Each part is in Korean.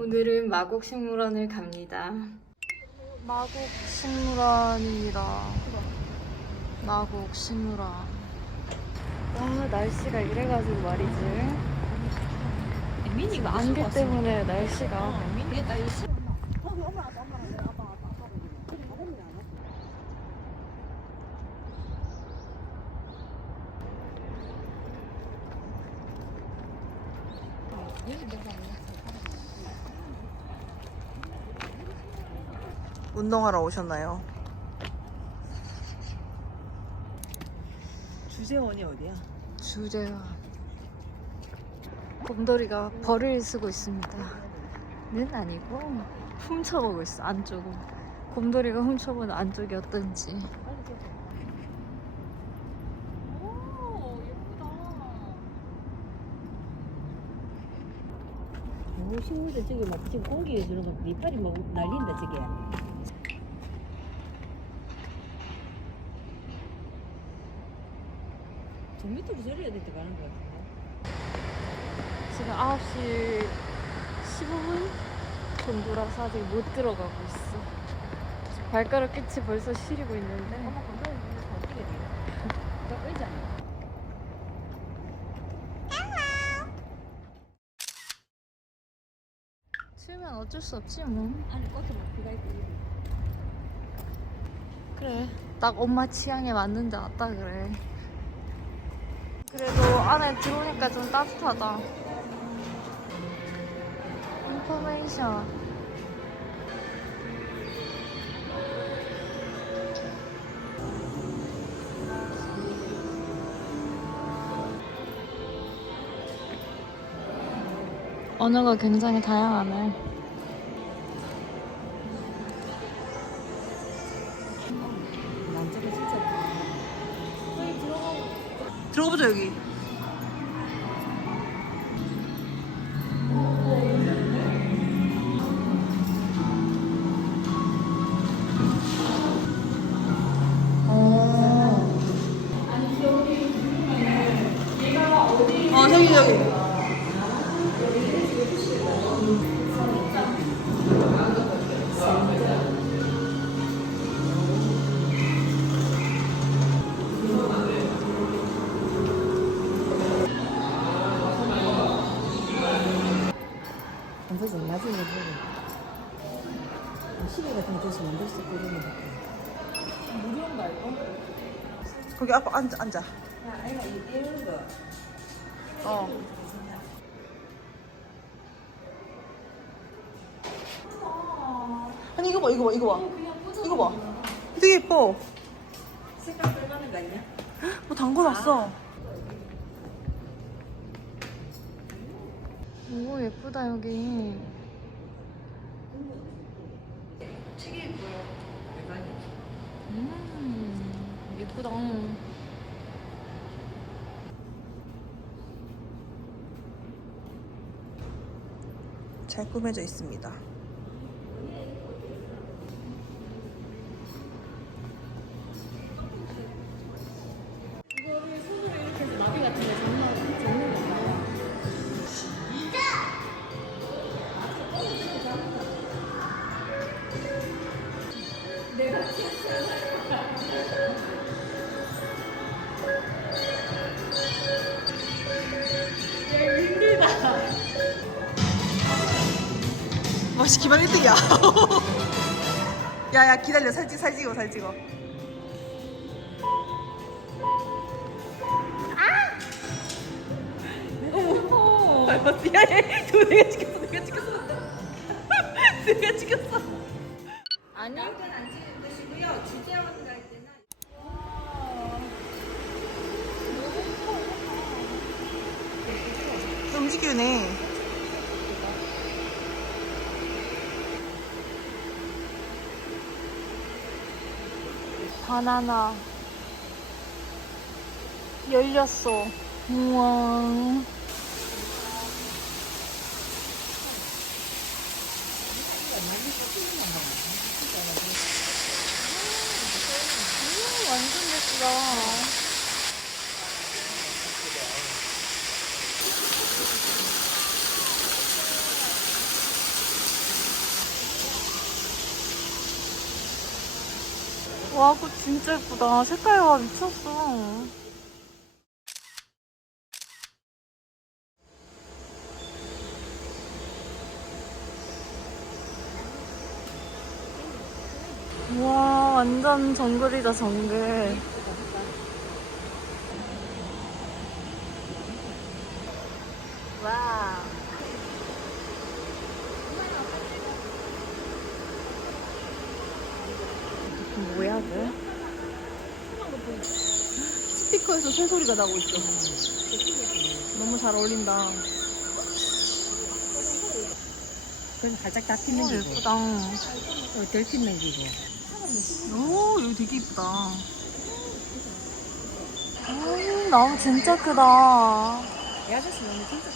오늘은 마곡식물원을 갑니다. 마곡식물원입니다. 마곡식물원. 와 날씨가 이래가지고 말이지. 지금 안개 때문에 날씨가 운동하러 오셨나요? 주재원이 어디야? 주제와 곰돌이가 벌을 쓰고 있습니다. 는 아니고 훔쳐보고 있어 안쪽을. 곰돌이가 훔쳐본 안쪽이 어떤지. 오, 친구들 저기 막 지금 공기에 들어가 이빨이 막 날린다 저게. 저 밑으로 저려야 될 때 가는 거 같은데. 지금 9시 15분 정도라서 아직 못 들어가고 있어. 발가락 끝이 벌써 시리고 있는데. 어떻게 돼? 의자네. 추우면 어쩔 수 없지 뭐. 안에 막 피가 있고. 그래. 딱 엄마 취향에 맞는 데 왔다 그래. 그래도 안에 들어오니까 좀 따뜻하다. 인포메이션. 언어가 굉장히 다양하네. 여기. 시계 같은 거 조심 만들 수 있고 이러는 거. 거기 앞에 앉아 앉아. 야, 아이가 이 떼는 거. 어. 아니 이거 봐 이거 봐 이거 봐. 이거 봐. 되게 예뻐. 색깔 빨가는 거 아니야? 뭐 담궈 놨어. 오 예쁘다 여기. 예쁘다. 잘 꾸며져 있습니다. 야야 기다려 살찌 살찌고 살찌고. 아! 야야 저 내가 찍혔어 내가 찍혔 바나나 열렸어. 우와. 와, 꽃 진짜 예쁘다. 색깔 와, 미쳤어. 와, 완전 정글이다, 정글. 와우. 뭐야, 그? 스피커에서 새소리가 나고 있어. 너무 잘 어울린다. 그건 살짝 다 피는 오, 거고. 예쁘다. 어, 덜 피는 거고. 오, 여기 되게 이쁘다. 오, 나무 진짜 크다. 이 아저씨 너무 진짜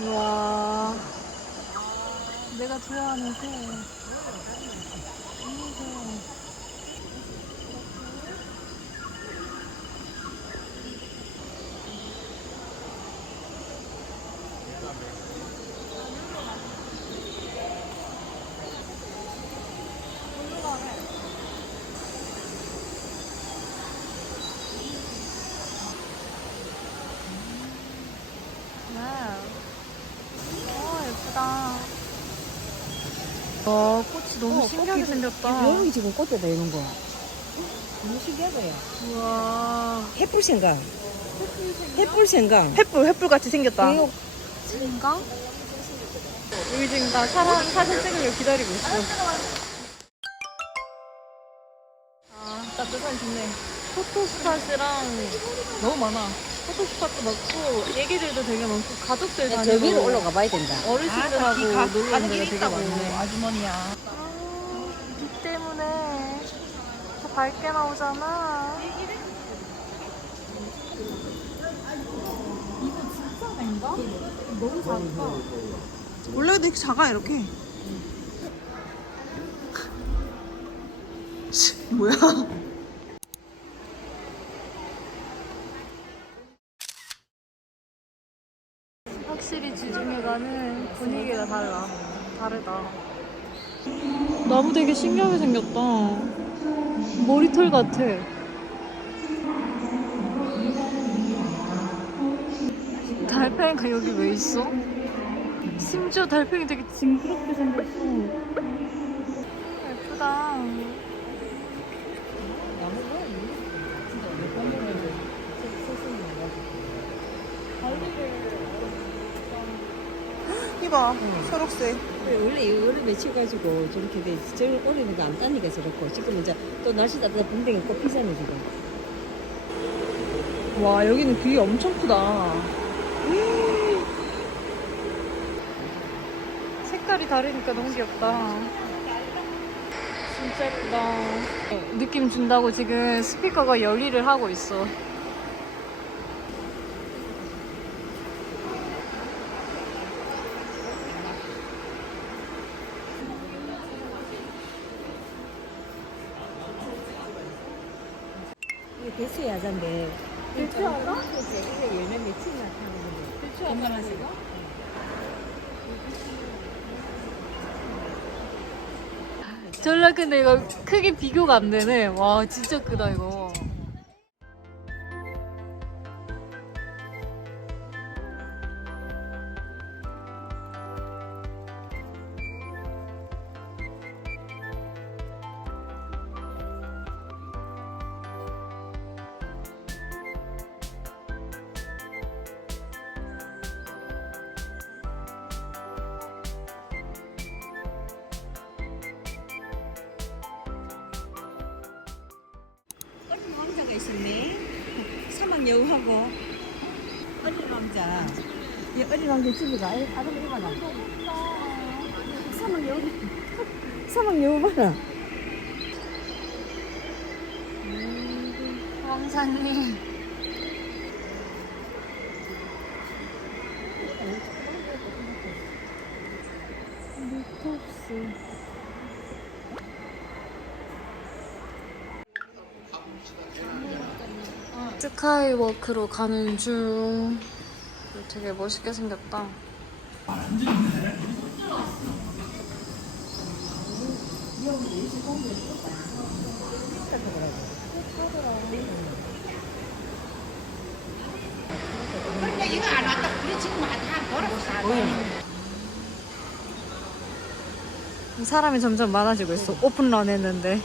우와. 내가 좋아하는 새. 와우. 오, 예쁘다. 와, 꽃이 너무 어, 신기하게 꽃이- 생겼다. 여기 지금 꽃이다 이런 거. 너무 신기하다 야. 우와. 햇불 생강. 햇불 생강. 햇불 햇불 같이 생겼다. 이거 진가? 여기 지금 나 사람 사진 찍으려 기다리고 있어. 아, 따뜻한 좋네. 포토스팟이랑 너무 많아. 포토스팟도 많고, 애기들도 되게 많고, 가족들 저 다니고. 위로 올라가 봐야 된다. 어르신들하고 놀러 온 데가 되게 많네. 아주머니야. 아, 빛 때문에 더 밝게 나오잖아. 이거 진짜 낸가? 너무 작다. 원래도 이렇게 작아 이렇게. 씨, 뭐야? 확실히 지중해가는 분위기가 달라. 다르다. 나무 되게 신기하게 생겼다. 머리털 같아. 달팽이가 여기 왜 있어? 심지어 달팽이 되게 징그럽게 생겼어. 예쁘다. 이봐, 초록색. 원래 이거를 맺혀가지고 저렇게 돼. 저걸 오리는 거 안 따니까 저렇고. 지금 이제 또 날씨 따뜻해 붕댕이 꽃 피잖아 지금. 와, 여기는 귀 엄청 크다. 색깔이 다르니까 너무 귀엽다. 진짜 예쁘다. 느낌 준다고 지금 스피커가 열일을 하고 있어. 이게 대추 야자? 이게 열매 며칠 나타나는 건데. 대추 야자. 졸라 근데 이거 크게 비교가 안 되네. 와, 진짜 크다, 이거. 왕자가 있었네. 사막 여우하고 어린 왕자. 이 어린 왕자 집이가 아들 얼마나. 사막 여우. 사막 여우 봐라. 왕사님. 리톱스. 스카이워크로 가는 중. 되게 멋있게 생겼다. 사람이 점점 많아지고 있어. 오픈런 했는데.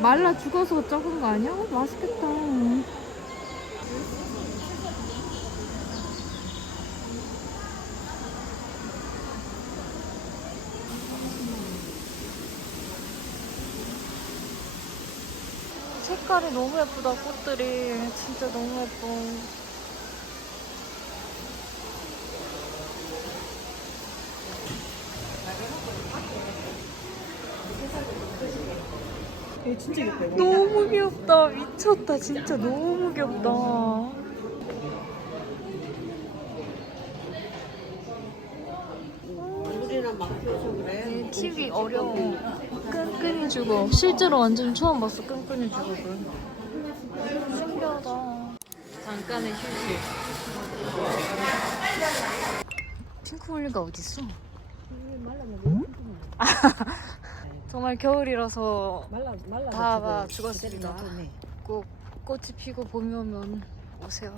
말라 죽어서 적은 거 아니야? 어, 맛있겠다. 색깔이 너무 예쁘다, 꽃들이. 진짜 너무 예뻐. 얘 진짜 귀엽다. 너무 귀엽다. 미쳤다. 진짜 너무 귀엽다. 막 그래. 키우기 어려워. 끈끈이 주고. 실제로 완전 처음 봤어. 끈끈이 주고를. 신기하다. 잠깐의 휴식. 핑크홀리가 어딨어? 정말 겨울이라서 말라 말라. 다 봐, 죽었습니다. 꼭 꽃이 피고 봄이 오면 오세요.